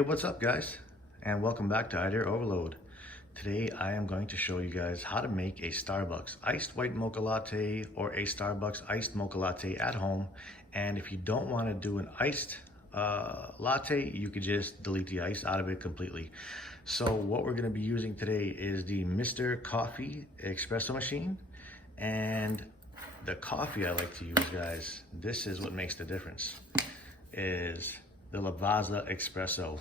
Hey, what's up guys? And welcome back to Idea Overload. Today I am going to show you guys how to make a Starbucks iced white mocha latte or a Starbucks iced mocha latte at home. And if you don't want to do an iced latte, you could just delete the ice out of it completely. So what we're going to be using today is the Mr. Coffee espresso machine. And the coffee I like to use, guys, this is what makes the difference, is the Lavazza Expresso.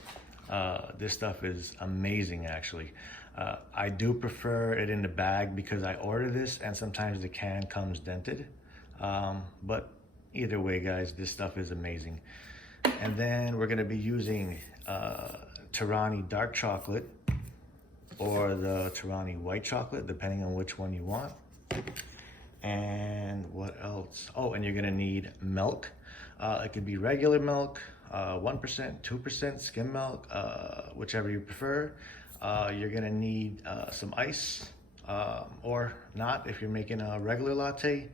This stuff is amazing, actually. I do prefer it in the bag because I order this and sometimes the can comes dented. But either way, guys, this stuff is amazing. And then we're gonna be using Tirani dark chocolate or the Tirani white chocolate, depending on which one you want. And what else? Oh, and you're gonna need milk. It could be regular milk, 1%, 2% skim milk, whichever you prefer. You're gonna need some ice, or not if you're making a regular latte.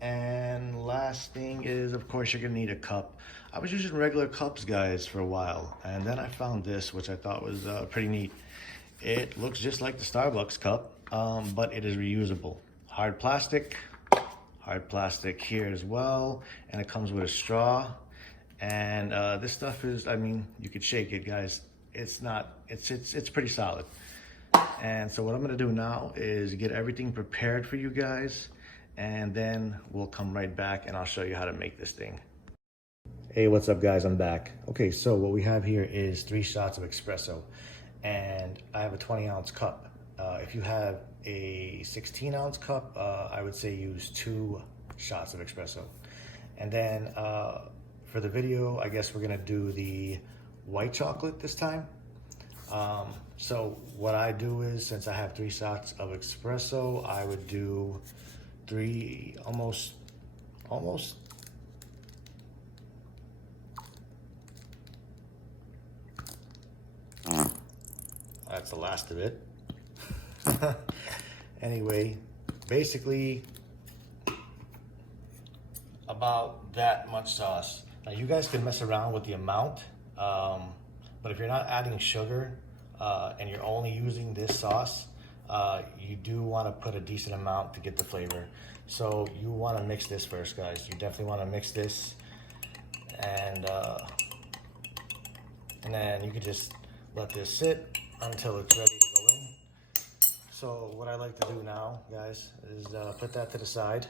And last thing is, of course, you're gonna need a cup. I was using regular cups, guys, for a while, and then I found this, which I thought was pretty neat. It looks just like the Starbucks cup, but it is reusable. Hard plastic here as well, and it comes with a straw. And this stuff is, I mean, you could shake it, guys. It's pretty solid. And so what I'm gonna do now is get everything prepared for you guys, and then we'll come right back and I'll show you how to make this thing. Hey, what's up guys, I'm back. Okay, so what we have here is 3 shots of espresso, and I have a 20-ounce cup. If you have a 16-ounce cup, I would say use 2 shots of espresso. And then for the video, I guess we're gonna do the white chocolate this time. So what I do is, since I have 3 shots of espresso, I would do 3, almost. That's the last of it. Anyway, basically about that much sauce. Now you guys can mess around with the amount, but if you're not adding sugar and you're only using this sauce, you do want to put a decent amount to get the flavor. So you want to mix this first, guys. You definitely want to mix this, and then you can just let this sit until it's ready to go in. So what I like to do now, guys, is put that to the side.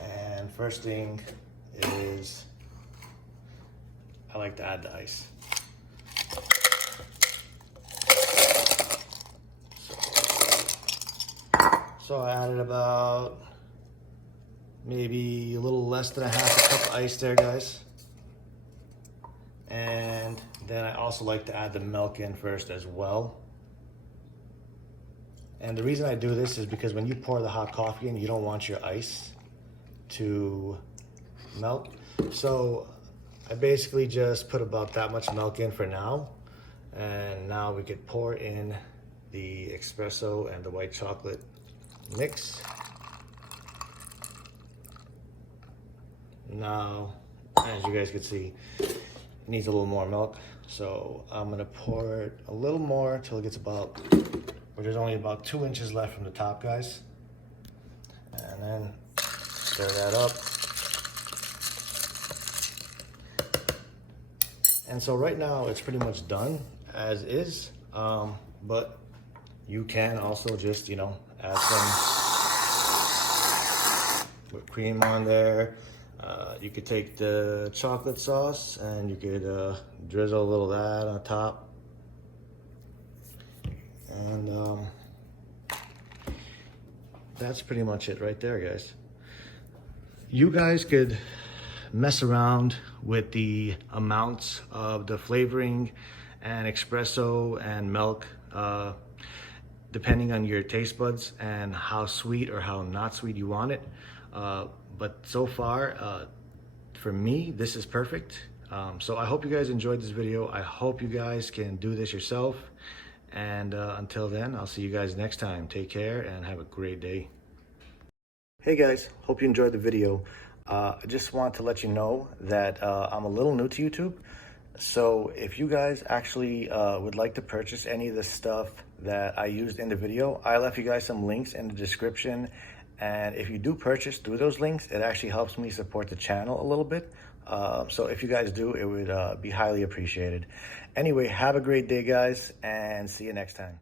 And first thing is, I like to add the ice. So I added about maybe a little less than a half a cup of ice there, guys. And then I also like to add the milk in first as well. And the reason I do this is because when you pour the hot coffee in, you don't want your ice to melt. So I basically just put about that much milk in for now. And now we could pour in the espresso and the white chocolate mix. Now, as you guys can see, it needs a little more milk. So I'm gonna pour it a little more till it gets about, where there's only about 2 inches left from the top, guys. And then stir that up. And so right now it's pretty much done as is, but you can also just, add some whipped cream on there. You could take the chocolate sauce and you could drizzle a little of that on top. And that's pretty much it right there, guys. You guys could mess around with the amounts of the flavoring and espresso and milk, depending on your taste buds and how sweet or how not sweet you want it. But so far, for me, this is perfect. So I hope you guys enjoyed this video. I hope you guys can do this yourself. And until then, I'll see you guys next time. Take care and have a great day. Hey guys, hope you enjoyed the video. I just want to let you know that I'm a little new to YouTube. So if you guys actually would like to purchase any of the stuff that I used in the video, I left you guys some links in the description. And if you do purchase through those links, it actually helps me support the channel a little bit. So if you guys do, it would be highly appreciated. Anyway, have a great day, guys, and see you next time.